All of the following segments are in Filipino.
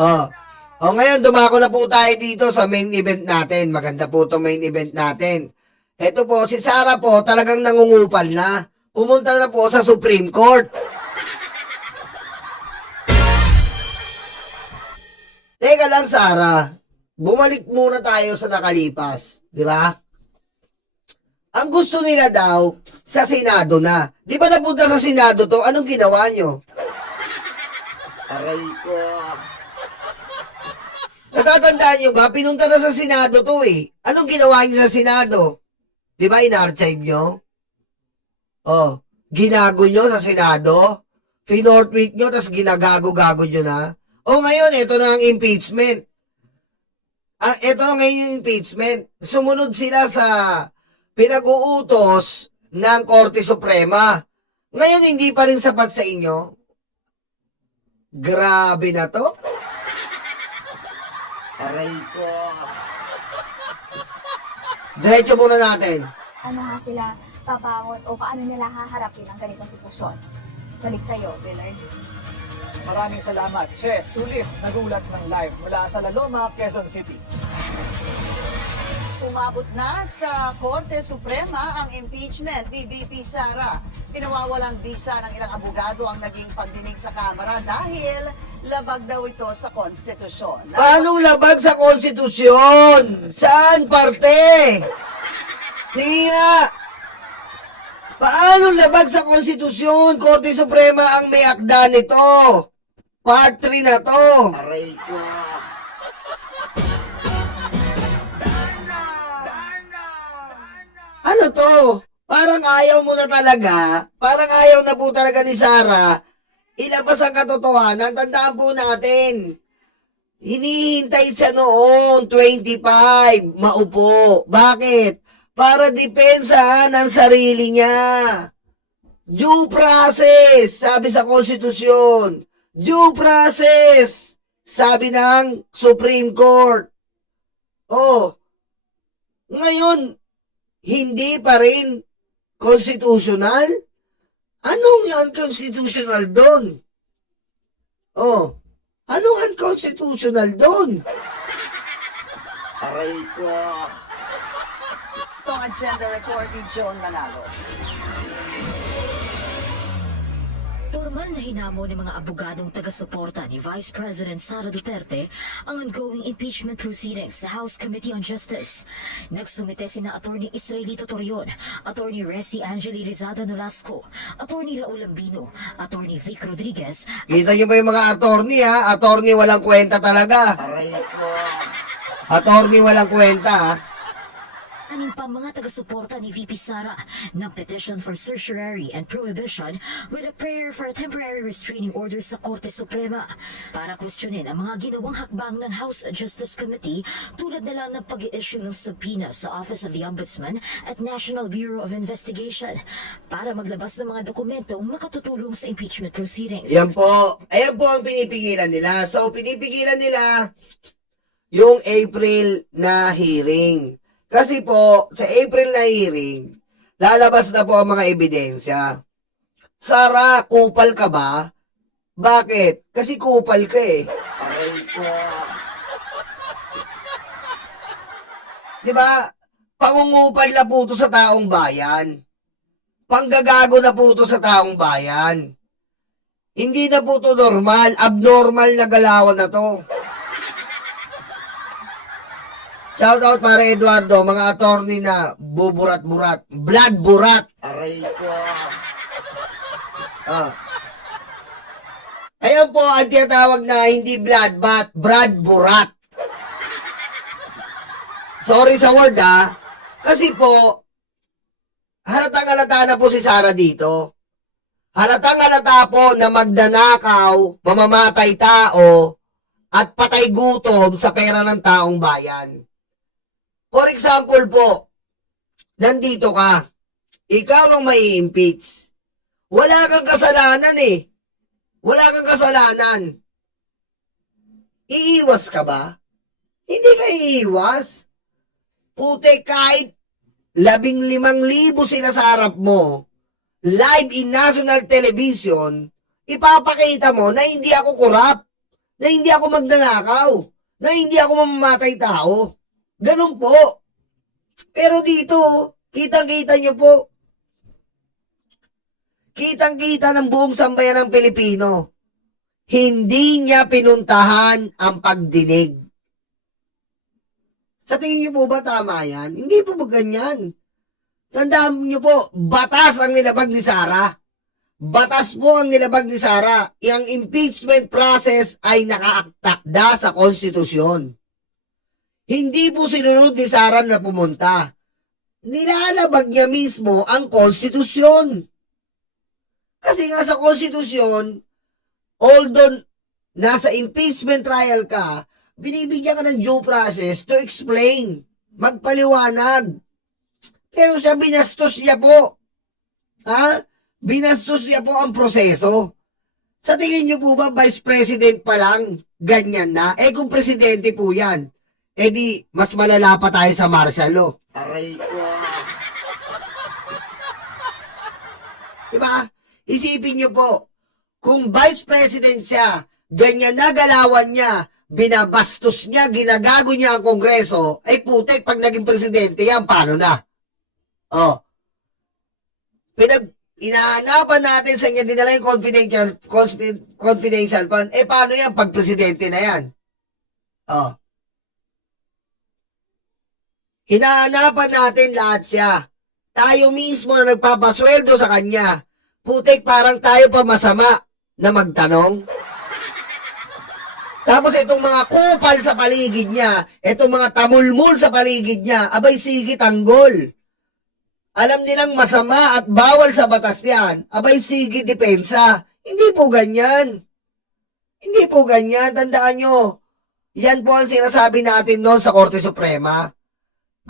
Oh. O ngayon, dumako na po tayo dito sa main event natin. Maganda po itong main event natin. Ito po, si Sara po talagang nangungupal na. Pumunta na po sa Supreme Court. Teka lang, Sara. Bumalik muna tayo sa nakalipas. Di ba? Ang gusto nila daw, sa Senado na. Di ba napunta sa Senado to? Anong ginawa nyo? Aray ko. Natatandaan nyo ba? Pinunta na sa Senado to eh. Anong ginawa nyo sa Senado? Di ba in-archive nyo? Oh, ginago nyo sa Senado? Finortweet nyo, tas ginagago-gago nyo na? O ngayon, ito na ang impeachment. Ito na ngayon yung impeachment. Sumunod sila sa pinag-uutos ng Korte Suprema. Ngayon, hindi pa rin sapat sa inyo. Grabe na to. Aray ko. Diretso muna natin. Ano nga sila papangon o paano nila haharapin ang ganitong sitwasyon? Balik sa'yo, Willard. Maraming salamat. Che, sulit nagulat ng live mula sa Laloma, Quezon City. Umabot na sa Korte Suprema ang impeachment ni VP Sara. Pinawawalang bisa ng ilang abogado ang naging pagdinig sa Kamara dahil labag daw ito sa konstitusyon. Paanong labag sa konstitusyon? Saan parte? Sige nga. Paanong labag sa konstitusyon? Korte Suprema ang may akda nito. Part 3 na to. Aray ko. Ano to? Parang ayaw mo na talaga. Parang ayaw na po talaga ni Sara. Ilabas ang katotohanan. Tandaan po natin. Hinihintay siya noon, 25, maupo. Bakit? Para depensahan ang sarili niya. Due process, sabi sa konstitusyon. Due process, sabi ng Supreme Court. Oh, ngayon, hindi pa rin constitutional? Anong unconstitutional doon? Oh, anong unconstitutional doon? Aray ko. Ito ang agenda report ni John Manalo. Formal na hinamo ng mga abogadong taga-suporta ni Vice President Sara Duterte ang ongoing impeachment proceedings sa House Committee on Justice. Nagsumite sina Atty. Israelito Torion, Atty. Resi Angeli Rizada Nolasco, Atty. Raul Lambino, Atty. Vic Rodriguez. Kita niyo ba yung mga attorney ha? Attorney walang kwenta talaga. Aray ko. Attorney walang kwenta ha? Aning pa mga taga-suporta ni VP Sara ng petition for certiorari and prohibition with a prayer for a temporary restraining order sa Korte Suprema para questionin ang mga ginawang hakbang ng House Justice Committee tulad na lang ng pag-i-issue ng subpoena sa Office of the Ombudsman at National Bureau of Investigation para maglabas ng mga dokumentong makatutulong sa impeachment proceedings. Yan po. Ayan po ang pinipigilan nila. So, pinipigilan nila yung April na hearing. Kasi po, sa April na hearing, lalabas na po ang mga ebidensya. Sara, kupal ka ba? Bakit? Kasi kupal ka eh. Aray ko. Diba? Pangungupal na po ito sa taong bayan. Panggagago na po ito sa taong bayan. Hindi na po ito normal. Abnormal na galawan na to. Shout out para Eduardo, mga attorney na buburat-burat, blood burat. Aray ko. Ayan po ang tinatawag na hindi blood but brad burat. Sorry sa word ha. Kasi po, halatang-halata na po si Sara dito. Halatang-halata po na magdanakaw, mamamatay tao, at patay gutom sa pera ng taong bayan. For example po, nandito ka, ikaw ang may impeach. Wala kang kasalanan eh. Wala kang kasalanan. Iiwas ka ba? Hindi ka iiwas. Puti, kahit 15,000 sila sa harap mo, live in national television, ipapakita mo na hindi ako korap, na hindi ako magnanakaw, na hindi ako mamamatay tao. Ganun po. Pero dito, kitang-kita nyo po, kitang-kita ng buong sambayan ng Pilipino, hindi niya pinuntahan ang pagdinig. Sa tingin nyo po ba tama yan? Hindi po ba ganyan? Tandaan nyo po, batas ang nilabag ni Sara. Batas po ang nilabag ni Sara. Ang impeachment process ay nakatakda sa konstitusyon. Hindi po sinunod ni Sara na pumunta. Nilalabag niya mismo ang konstitusyon. Kasi nga sa konstitusyon, although nasa impeachment trial ka, binibigyan ka ng due process to explain, magpaliwanag. Pero siya binastos niya po. Ha? Binastos niya po ang proseso. Sa tingin niyo po ba, Vice President pa lang, ganyan na? Eh kung Presidente po yan, eh di, mas malala pa tayo sa martial law. Aray ko. Diba? Isipin niyo po, kung Vice President siya, ganyan na galawan niya, binabastos niya, ginagago niya ang Kongreso, ay putek, pag naging Presidente yan, paano na? Oh. Inahanapan natin sa inyo dinala yung confidential fund. Eh, paano yan pag Presidente na yan? Oh. Hinahanapan natin lahat siya. Tayo mismo na nagpapasweldo sa kanya. Putek, parang tayo pa masama na magtanong. Tapos itong mga kupal sa paligid niya, itong mga tamulmul sa paligid niya, abay sige tanggol. Alam nilang masama at bawal sa batas yan, abay sige depensa. Hindi po ganyan. Hindi po ganyan. Tandaan nyo, yan po ang sinasabi natin noon sa Korte Suprema.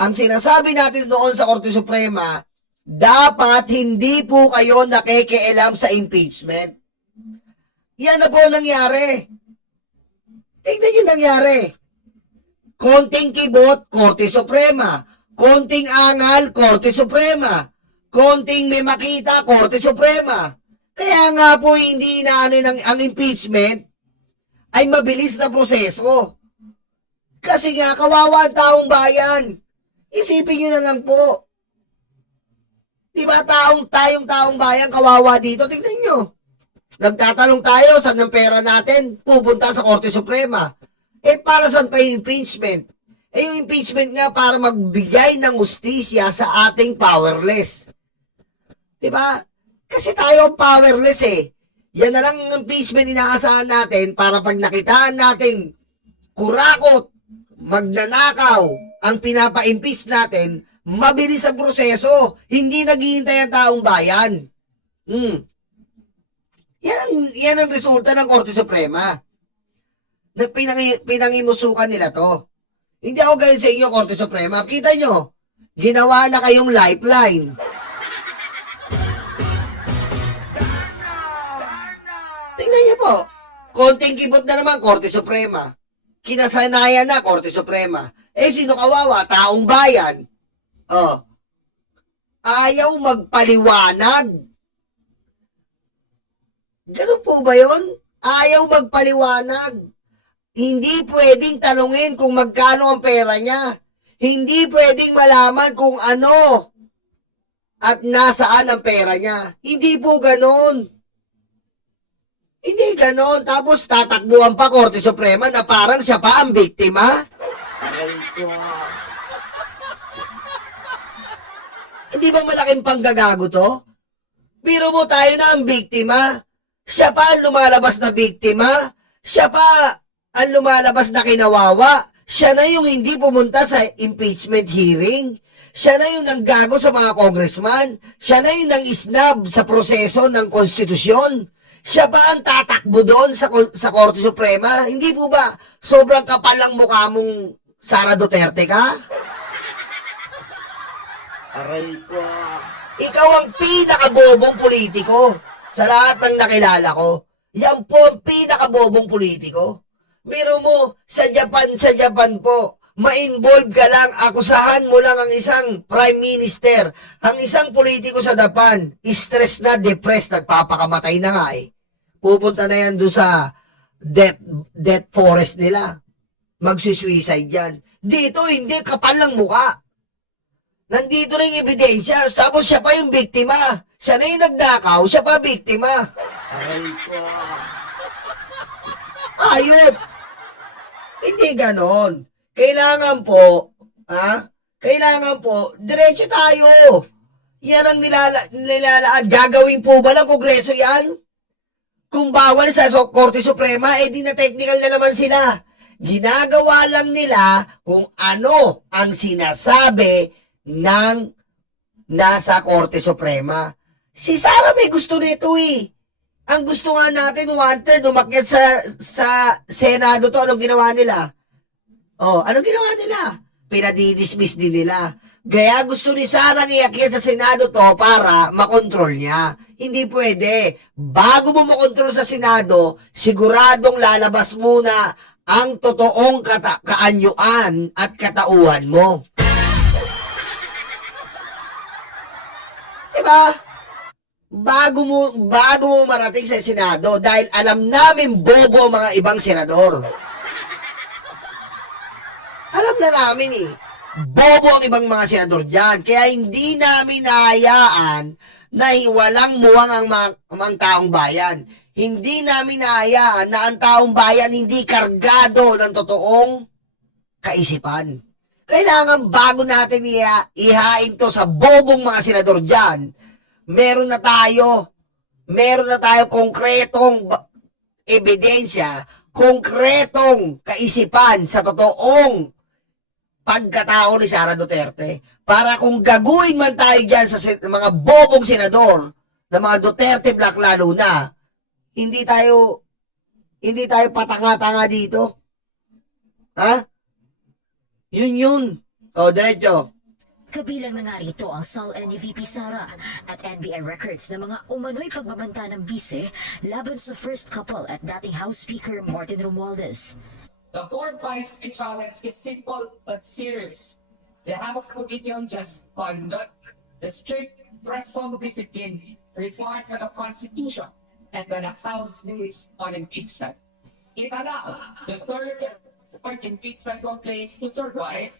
Ang sinasabi natin noon sa Korte Suprema, dapat hindi po kayo nakikialam sa impeachment. Yan na po nangyari. Tingnan nyo nangyari. Konting kibot, Korte Suprema. Konting angal, Korte Suprema. Konting may makita, Korte Suprema. Kaya nga po hindi inaano ang impeachment ay mabilis na proseso. Kasi nga kawawa ang taong bayan. Isipin nyo na lang po. Diba tayong taong bayan kawawa dito? Tingnan nyo. Nagtatanong tayo saan ang pera natin pupunta sa Korte Suprema. Eh para saan pa yung impeachment? Eh yung impeachment nga para magbigay ng hustisya sa ating powerless. Diba? Kasi tayo powerless eh. Yan na lang ang impeachment inaasahan natin para pag nakitaan natin kurakot, magnanakaw, ang pinapa-impeach natin, mabilis ang proseso. Hindi naghihintay ang taong bayan. Yan ang resulta ng Korte Suprema. Pinangimusukan nila to. Hindi ako galing sa inyo, Korte Suprema. Kita nyo, ginawa na kayong lifeline. Tingnan nyo po. Konting kibot na naman, Korte Suprema. Kinasanayan na, Korte Suprema. Eh, sino kawawa? Taong bayan. Oh. Ayaw magpaliwanag. Ganun po ba yun? Ayaw magpaliwanag. Hindi pwedeng tanungin kung magkano ang pera niya. Hindi pwedeng malaman kung ano at nasaan ang pera niya. Hindi po ganon. Hindi ganon. Tapos tatakbuhan pa Korte Suprema na parang siya pa ang biktima. Aray ko. Hindi bang malaking panggagago to? Biro mo tayo na ang biktima. Siya pa ang lumalabas na biktima. Siya pa ang lumalabas na kinawawa. Siya na yung hindi pumunta sa impeachment hearing. Siya na yung nanggago sa mga congressman. Siya na yung nang-isnab sa proseso ng konstitusyon. Siya ba ang tatakbo doon sa Korte Suprema? Hindi po ba sobrang kapal ang mukha mong Sara Duterte ka? Aray ko. Ikaw ang pinakabobong politiko sa lahat ng nakilala ko. Yan po ang pinakabobong politiko. Biro mo, sa Japan po, ma-involve ka lang, akusahan mo lang ang isang prime minister, ang isang politiko sa Japan, stress na, depressed, nagpapakamatay na nga eh. Pupunta na yan doon sa death forest nila. Magsusuicide yan. Dito, hindi, kapal ng muka. Nandito na yung ebidensya. Tapos siya pa yung biktima. Siya na yung nagdakaw, siya pa biktima. Aray ko. Ayop. Hindi ganon. Kailangan po, Kailangan po, diretso tayo. Yan ang nilalaan. Gagawin po ba ng Kongreso yan? Kung bawal sa Korte Suprema, di na technical na naman sila. Ginagawa lang nila kung ano ang sinasabi ng nasa Korte Suprema. Si Sara may gusto nito eh. Ang gusto nga natin, one-third, umakyat sa Senado to, anong ginawa nila? Anong ginawa nila? Pinadidismiss din nila. Kaya gusto ni Sara iakyat sa Senado to para makontrol niya. Hindi pwede. Bago mo makontrol sa Senado, siguradong lalabas muna ang totoong kaanyuan at katauhan mo. Diba? Bago mo marating sa Senado dahil alam namin bobo ang mga ibang senador. Alam na namin eh. Bobo ang ibang mga senador dyan. Kaya hindi namin nahayaan na walang muwang ang mga taong bayan. Hindi namin nahayaan na ang taong bayan hindi kargado ng totoong kaisipan. Kailangan bago natin ihain to sa bobong mga senador dyan, meron na tayo konkretong ebidensya, konkretong kaisipan sa totoong pagkatao ni Sara Duterte. Para kung gaguin man tayo dyan sa mga bobong senador, na mga Duterte Black lalo na, hindi tayo patanga-tanga dito. Ha? Yun. Diretso. Kabilang na nga rito ang SALN ni VP Sara at NBI records na mga umano'y pagbabanta ng bise laban sa first couple at dating House Speaker Martin Romualdez. The fourth vice challenge is simple but serious. The House Committee on Just Conduct, the strict threshold discipline required by the Constitution and by the House rules on impeachment. It allowed the third impeachment complaints to survive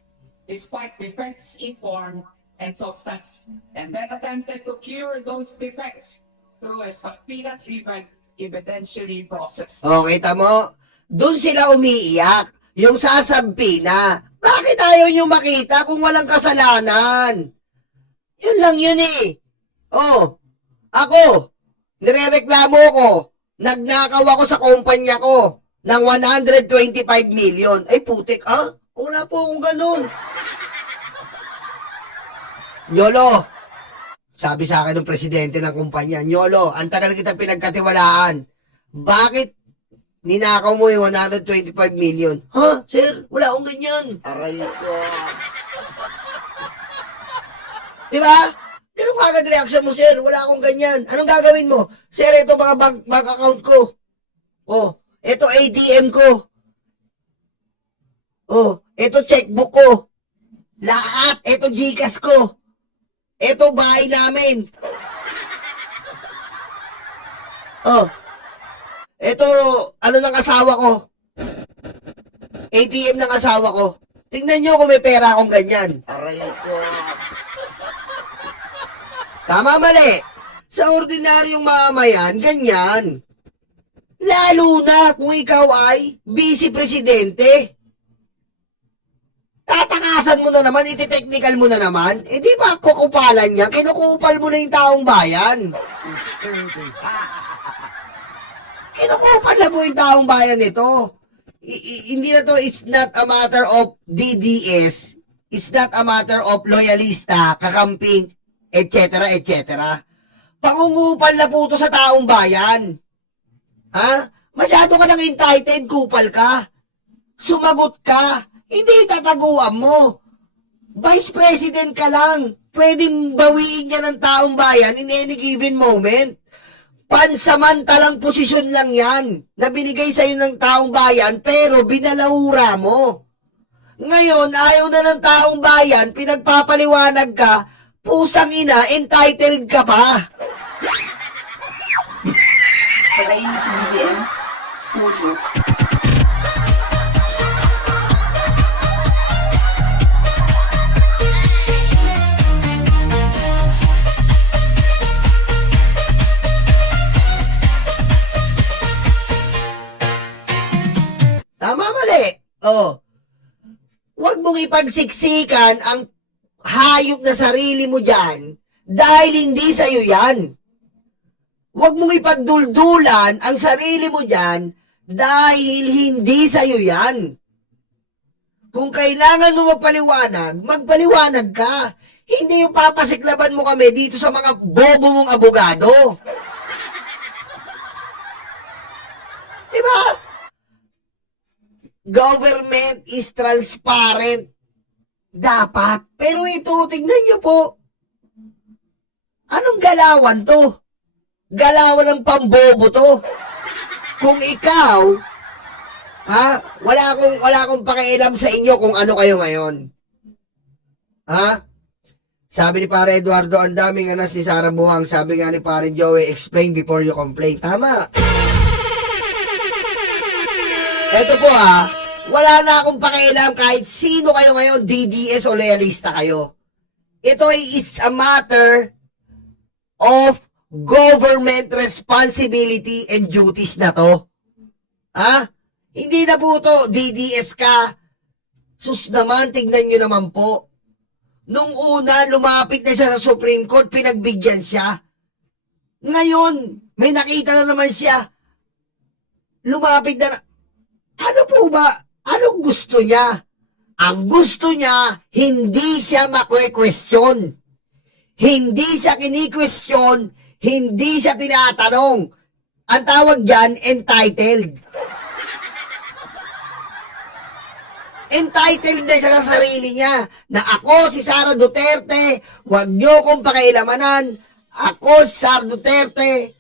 despite defects in form and substance, and then attempted to cure those defects through a subpoena-driven evidentiary process. Kita mo? Doon sila umiiyak. Yung sasampi na. Bakit ayaw nyo makita kung walang kasalanan? Yun lang yun eh. Ako, nirereklamo ko. Nagnakaw ako sa kumpanya ko ng 125 million. Ay putik wala po akong ganun. Nyolo, sabi sa akin ng presidente ng kumpanya, Nyolo, ang tagal kitang pinagkatiwalaan. Bakit ninakaw mo yung 125 million? Ha, sir? Wala akong ganyan. Aray ko. Diba? Ganun ka agad reaction mo, sir. Wala akong ganyan. Anong gagawin mo? Sir, ito mga bank account ko. Ito ATM ko. Ito checkbook ko. Lahat. Ito GCash ko. Ito bahay namin. Ito, ng asawa ko. ATM ng asawa ko. Tingnan nyo kung may pera akong ganyan. Aray ko. Tama, mali. Sa ordinaryong mamamayan, ganyan. Lalo na kung ikaw ay vice-presidente. Tatakasan mo na naman, iti-technical mo na naman. Di ba kukupalan niya? Kinukupal mo na yung taong bayan. Kinukupal na po yung taong bayan nito. Hindi na to, it's not a matter of DDS. It's not a matter of loyalista, kakamping, etc. Pangungupal na po to sa taong bayan. Ha? Masyado ka nang entitled, kupal ka. Sumagot ka. Hindi tataguan mo. Vice President ka lang. Pwedeng bawiin niya ng taong bayan in any given moment. Pansamantalang posisyon lang yan na binigay sa'yo ng taong bayan pero binalaura mo. Ngayon, ayaw na ng taong bayan, pinagpapaliwanag ka, pusang ina, entitled ka pa. Pagayin mo sa BBM, no joke. Tama, mali. Oh. Huwag mong ipagsiksikan ang hayop na sarili mo dyan dahil hindi sa'yo yan. Huwag mong ipagduldulan ang sarili mo dyan dahil hindi sa'yo yan. Kung kailangan mo magpaliwanag, magpaliwanag ka. Hindi yung papasiklaban mo kami dito sa mga bobo mong abogado. Diba? Government is transparent. Dapat. Pero ito, tignan nyo po. Anong galawan to? Galawan ng pambobo to. Kung ikaw, wala akong pakialam sa inyo kung ano kayo ngayon. Sabi ni Pare Eduardo, ang daming anas ni Sarah Buhang. Sabi nga ni Pare Joey, explain before you complain. Tama. Eto po wala na akong pakialam kahit sino kayo ngayon, DDS o loyalista kayo. Ito it's a matter of government responsibility and duties na to. Hindi na po to, DDS ka. Sus naman, tignan nyo naman po. Nung una, lumapit na siya sa Supreme Court, pinagbigyan siya. Ngayon, may nakita na naman siya. Lumapit na. Ano po ba? Anong gusto niya? Ang gusto niya, hindi siya makwe-question. Hindi siya kini-question, hindi siya tinatanong. Ang tawag dyan, entitled. Entitled na siya sa sarili niya na ako si Sara Duterte, huwag niyo kong pakialamanan. Ako si Sara Duterte,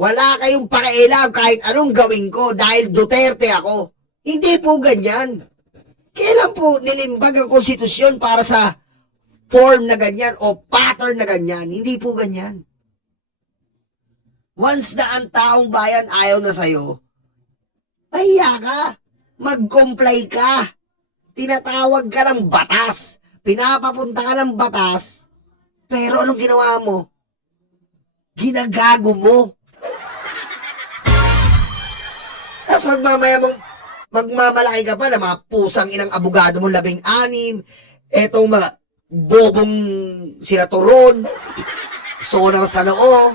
wala kayong pakialam kahit anong gawin ko dahil Duterte ako. Hindi po ganyan. Kailan po nilimbag ang konstitusyon para sa form na ganyan o pattern na ganyan? Hindi po ganyan. Once na ang taong bayan ayaw na sa'yo, pahiya ka. Mag-comply ka. Tinatawag ka ng batas. Pinapapunta ka ng batas. Pero anong ginawa mo? Ginagago mo. Tapos magmamalaki ka pa na mga pusang inang abogado mo 16, etong mga bobong sila Turon, sonang sa noo.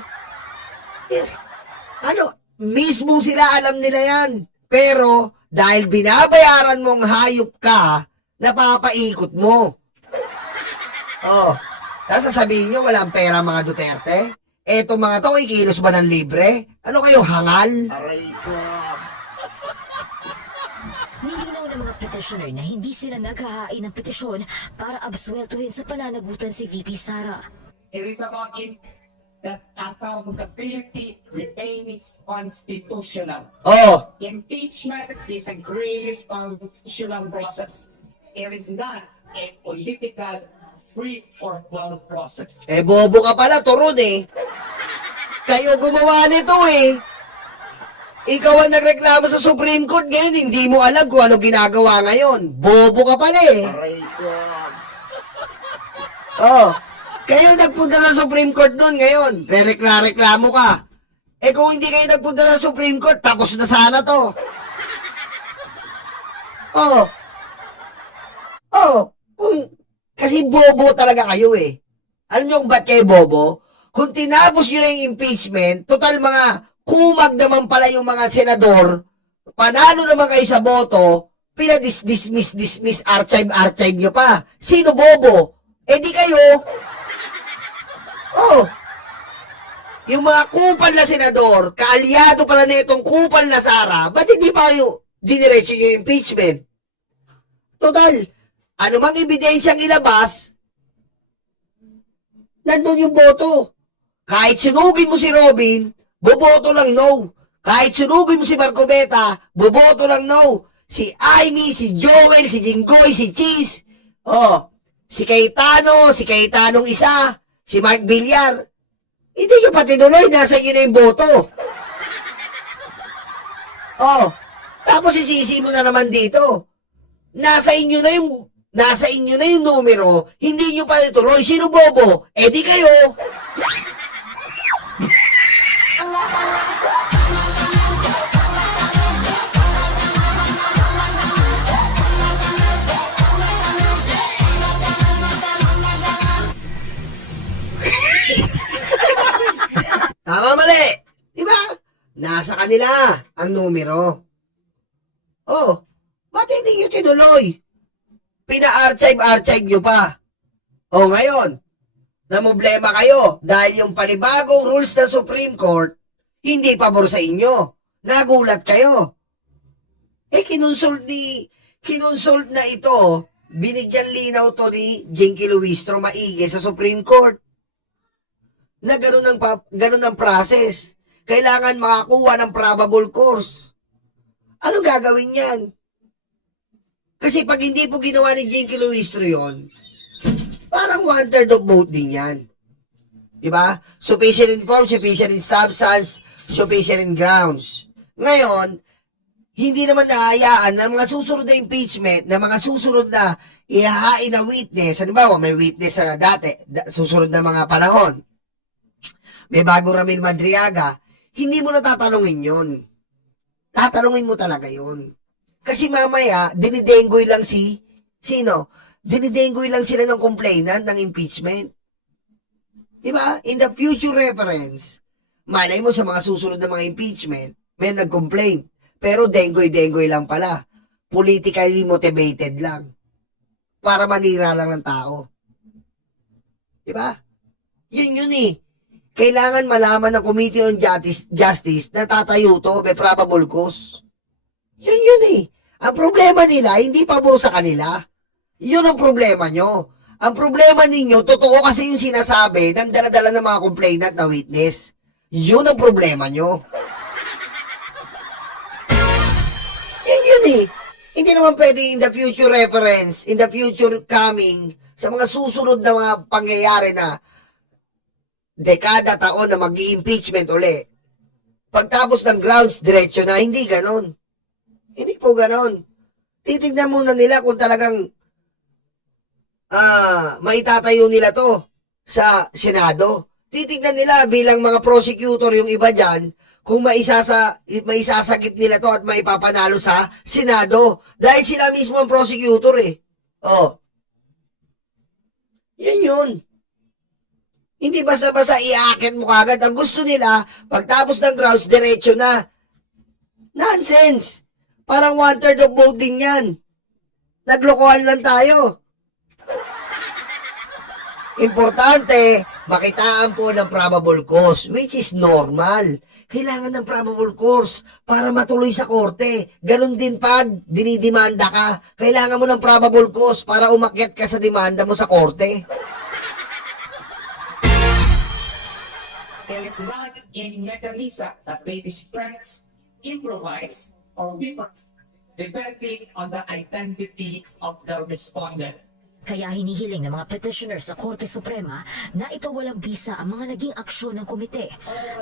Mismo sila alam nila yan. Pero, dahil binabayaran mong hayop ka, napapaikot mo. Tapos sasabihin nyo, walang pera mga Duterte? Etong mga to, ikilos ba ng libre? Ano kayo, hangal? Aray ko. Nilinaw ng mga petitioner na hindi sila naghahain ng petisyon para absueltuhin sa pananagutan si VP Sara. It is about it that accountability remains constitutional. Impeachment is a grave constitutional process. It is not a political free-for-all process. Bobo ka pala, Turon Kayo gumawa nito Ikaw ang nagreklamo sa Supreme Court ngayon, hindi mo alam kung ano ginagawa ngayon. Bobo ka pala Aray ko. Kayo nagpunta sa Supreme Court noon ngayon, reklamo ka. Kung hindi kayo nagpunta sa Supreme Court, tapos na sana to. Kasi bobo talaga kayo Alam niyo kung ba't kayo bobo? Kung tinapos nyo na yung impeachment, total mga kumag naman pala yung mga senador, panalo naman kayo sa boto, dismiss, archive nyo pa. Sino bobo? Di kayo. Yung mga kupal na senador, kaalyado pala na itong kupal na Sara, ba't hindi pa kayo diniretso nyo yung impeachment? Total, anumang ebidensyang ilabas, nandun yung boto. Kahit sunugin mo si Robin, boboto lang no. Kahit sunugin mo si Marcobeta, boboto lang no. Si Amy, si Joel, si Jinggoy, si Cheese, si Cayetanong isa, si Mark Villar. Hindi nyo pa tinuloy, nasa inyo na yung boto. Oh, tapos isisi mo na naman dito. Nasa inyo na yung numero, hindi nyo pa ituloy. Sino bobo? Eh di kayo. Tama mali. Di ba? Nasa kanila ang numero. Oh, ba't hindi nyo tinuloy? Pina-archive nyo pa. O ngayon, namblema kayo dahil yung panibagong rules ng Supreme Court, hindi pabor sa inyo. Nagulat kayo. Eh, kinonsult na ito, binigyan linaw to ni Jinky Luistro maigi sa Supreme Court. Na ganun ang process. Kailangan makakuha ng probable cause. Ano gagawin yan? Kasi pag hindi po ginawa ni Jinky Luistro yun, parang 1/3 of vote din yan. Diba? Sufficient in form, sufficient in substance, sufficient in grounds. Ngayon, hindi naman naayaan ng mga susunod na impeachment, na mga susunod na ihahain na witness, halimbawa may witness na dati, susunod na mga panahon, may bagong Ramil Madriaga, hindi mo na tatanungin yun. Tatanungin mo talaga yun. Kasi mamaya, dinidenggoy lang dinidenggoy lang sila ng complainant ng impeachment. Diba? In the future reference, malay mo sa mga susunod na mga impeachment, may nag-complain. Pero denggoy-denggoy lang pala. Politically motivated lang. Para manira lang ng tao. Diba? Yun eh. Kailangan malaman ng Committee on Justice na tatayo to, may probable cause. Yun eh. Ang problema nila, hindi pabor sa kanila. Yun ang problema nyo. Ang problema ninyo, totoo kasi yung sinasabi ng dala-dala ng mga complainant na witness. Yun ang problema nyo. Yun eh. Hindi naman pwede in the future reference, in the future coming, sa mga susunod na mga pangyayari na dekada, taon na mag-i-impeachment uli. Pagtapos ng grounds, diretso na, hindi ganon. Hindi po ganon. Titignan muna nila kung talagang maitatayo nila to sa Senado. Titignan nila bilang mga prosecutor yung iba dyan, kung maisasagip nila to at maipapanalo sa Senado. Dahil sila mismo ang prosecutor eh. Oh. Yun. Hindi basta-basta iaakit mo kagad. Ang gusto nila, pagtapos ng grounds, diretso na. Nonsense! Parang 1/3 of vote din yan. Naglokohan lang tayo. Importante, makitaan po ng probable cause, which is normal. Kailangan ng probable cause para matuloy sa korte. Ganon din pag dinidemanda ka, kailangan mo ng probable cause para umakyat ka sa demanda mo sa korte. There is not in mechanism that may be stretched, improvised, or weapons, depending on the identity of the respondent. Kaya hinihiling ng mga petitioners sa Korte Suprema na ipawalang bisa ang mga naging aksyon ng komite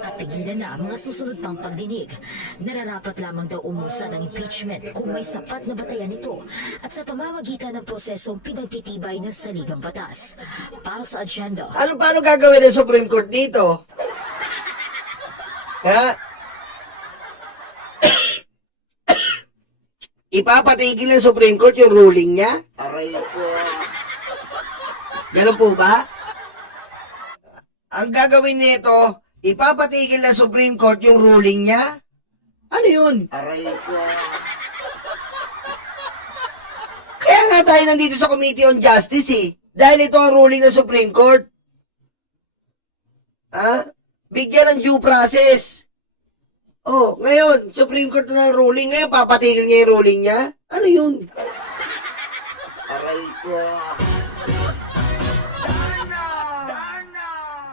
at pigilan na ang mga susunod pang pagdinig. Nararapat lamang daw umusad ang impeachment kung may sapat na batayan ito at sa pamamagitan ng prosesong pinagtitibay ng saligang batas. Para sa agenda, Paano gagawin ng Supreme Court dito? Ha? Ipapatigil ng Supreme Court yung ruling niya? Aray ko. Ganun po ba? Ang gagawin nito, ipapatigil ng Supreme Court yung ruling niya? Ano yun? Aray ko. Kaya nga tayo nandito sa Committee on Justice eh. Dahil ito ang ruling ng Supreme Court. Ha? Bigyan ng due process. Oh, ngayon, Supreme Court na ng ruling. Ngayon, papatigil niya yung ruling niya? Ano yun? Aray ko.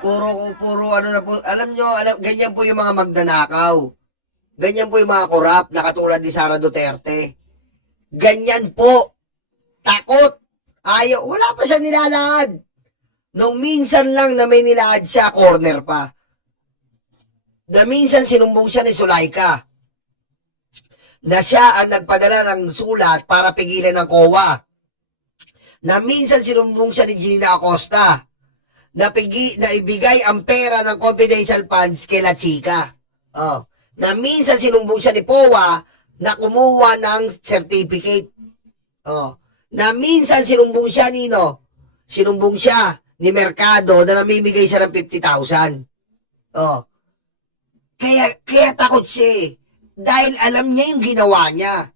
Puro ano na po. Alam nyo, ganyan po yung mga magnanakaw. Ganyan po yung mga korap na katulad ni Sara Duterte. Ganyan po. Takot. Ayaw. Wala pa siya nilalahad. Nung minsan lang na may nilahad siya, corner pa. Na minsan sinumbong siya ni Sulaika. na siya ang nagpadala ng sulat para pigilan ng COA. Na minsan sinumbong siya ni Gina Acosta na ibigay ang pera ng confidential funds kay La Chica. Oh. Na minsan sinumbong siya ni POA na kumuha ng certificate. Oh. Na minsan sinumbong siya sinumbong siya ni Mercado na namimigay siya ng 50,000. Oh. Kaya takot siya eh. Dahil alam niya yung ginawa niya.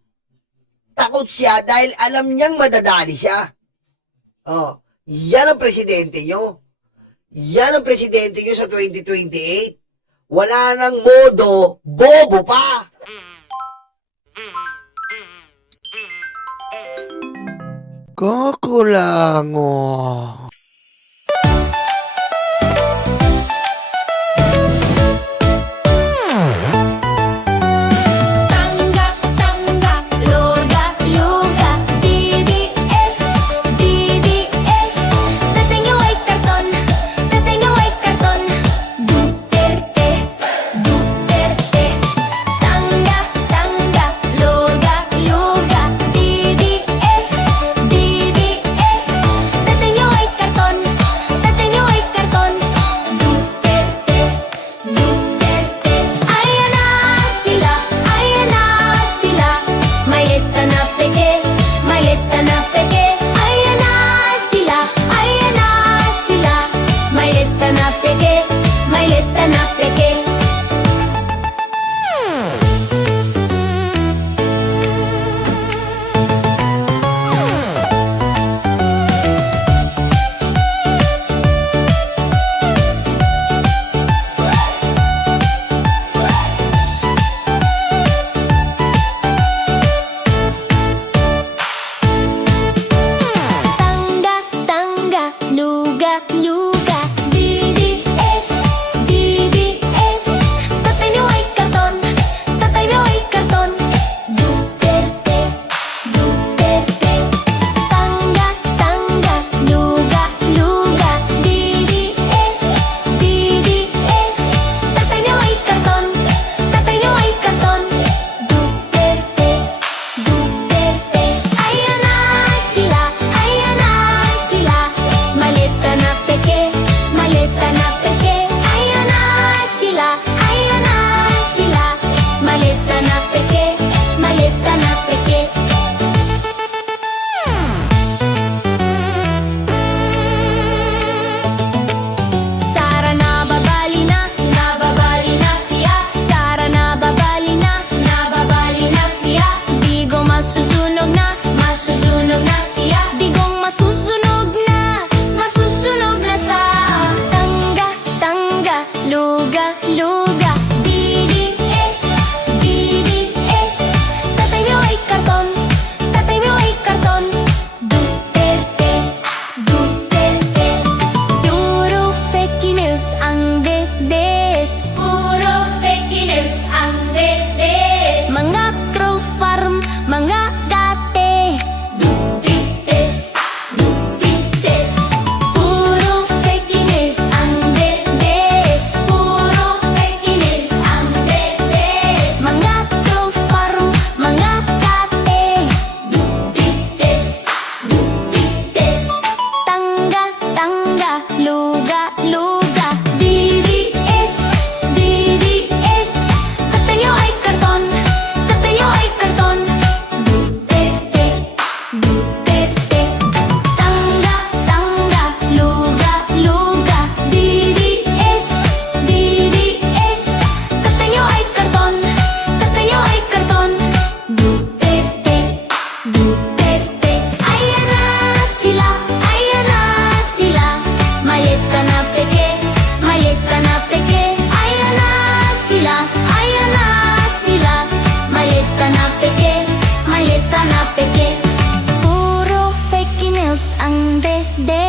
Takot siya dahil alam niyang madadali siya. Oh, yan ang presidente nyo. Yan ang presidente nyo sa 2028. Wala nang modo, bobo pa. Kakulango. Tangga, tangga, luga, luga, DDS, DDS. Dating nyo ay karton, dating nyo ay karton. Duterte, Duterte. Tangga, tangga, luga, luga, DDS, DDS. Dating nyo ay karton, dating nyo ay karton. Duterte, Duterte. Ayan na sila, ayan na sila. May leta na peke, may leta na peke. Ayan na sila, ayan na sila. May leta na peke, may leta na peke. Tangga, tangga, luga, luga, DDS, DDS. Tatay niyo ay karton, tatay niyo ay karton. Duterte, Duterte. Tangga, tangga, luga, luga, DDS, DDS. Tatay niyo ay karton, tatay niyo ay karton. Duterte, Duterte. Ayan na sila, ayan na sila. Maleta na peke, maleta na peke. Ayan na sila, ayan na sila. Maleta na peke, maleta na peke. Sara nababali na siya. Sara nababali na siya. Digong masusunog na siya. Digong masusunog na sa. Tangga, tangga, luga, luga, DDS, DDS. Tatay niyo ay karton, tatay niyo ay karton. Duterte, Duterte. Puro fake news ang dedes. Puro fake news ang dedes. Mga troll farm, mga date. Dupites, dupites. Puro fake news ang dedes. Puro fake news ang dedes. Mga troll farm, mga date. Dupites, dupites. Tangga, tangga, luga, luga, DDS, DDS. Tatay niyo ay karton, tatay niyo ay karton. Duterte, Duterte. Tangga, tangga, luga, luga, DDS, DDS. Tatay niyo ay karton, tatay niyo ay karton. Duterte, Duterte. Ayan na sila, ayan na sila. Maleta na peke, maleta na peke. Ayan na sila, ayan na sila. Maleta na peke, maleta na peke. Puro fake news ang dedes.